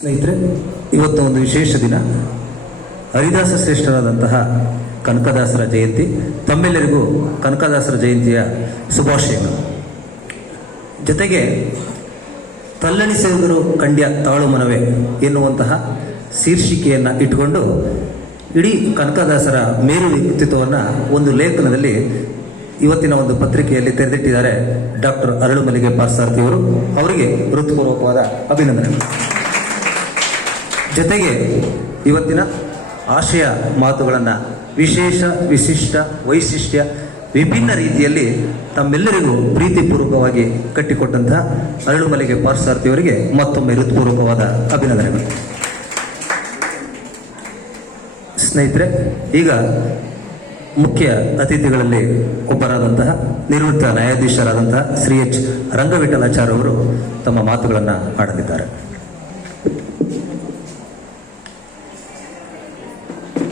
ಸ್ನೇಹಿತರೆ, ಇವತ್ತು ಒಂದು ವಿಶೇಷ ದಿನ. ಹರಿದಾಸ ಶ್ರೇಷ್ಠರಾದಂತಹ ಕನಕದಾಸರ ಜಯಂತಿ. ತಮ್ಮೆಲ್ಲರಿಗೂ ಕನಕದಾಸರ ಜಯಂತಿಯ ಶುಭಾಶಯಗಳು. ಜೊತೆಗೆ ತಲ್ಲಣಿಸಿದರು ಕಂಡ್ಯ ತಾಳು ಮನವೇ ಎನ್ನುವಂತಹ ಶೀರ್ಷಿಕೆಯನ್ನು ಇಟ್ಟುಕೊಂಡು ಇಡೀ ಕನಕದಾಸರ ಮೇರು ವ್ಯಕ್ತಿತ್ವವನ್ನು ಒಂದು ಲೇಖನದಲ್ಲಿ ಇವತ್ತಿನ ಒಂದು ಪತ್ರಿಕೆಯಲ್ಲಿ ತೆರೆದಿಟ್ಟಿದ್ದಾರೆ ಡಾಕ್ಟರ್ ಅರಳುಮಲ್ಲಿಗೆ ಪಾರ್ಸಾರ್ಥಿಯವರು. ಅವರಿಗೆ ಹೃತ್ಪೂರ್ವಕವಾದ ಅಭಿನಂದನೆಗಳು. ಜೊತೆಗೆ ಇವತ್ತಿನ ಆಶಯ ಮಾತುಗಳನ್ನು ವಿಶೇಷ, ವಿಶಿಷ್ಟ, ವೈಶಿಷ್ಟ್ಯ, ವಿಭಿನ್ನ ರೀತಿಯಲ್ಲಿ ತಮ್ಮೆಲ್ಲರಿಗೂ ಪ್ರೀತಿಪೂರ್ವಕವಾಗಿ ಕಟ್ಟಿಕೊಟ್ಟಂತಹ ಅರಳುಮಲ್ಲಿಗೆ ಪಾರ್ಸಾರ್ಥಿಯವರಿಗೆ ಮತ್ತೊಮ್ಮೆ ಹೃತ್ಪೂರ್ವಕವಾದ ಅಭಿನಂದನೆಗಳು. ಸ್ನೇಹಿತರೆ, ಈಗ ಮುಖ್ಯ ಅತಿಥಿಗಳಲ್ಲಿ ಒಬ್ಬರಾದಂತಹ ನಿವೃತ್ತ ನ್ಯಾಯಾಧೀಶರಾದಂತಹ ಶ್ರೀ ಎಚ್ ರಂಗವಿಠಲಾಚಾರ್ಯ ಅವರು ತಮ್ಮ ಮಾತುಗಳನ್ನು ಆಡಲಿದ್ದಾರೆ.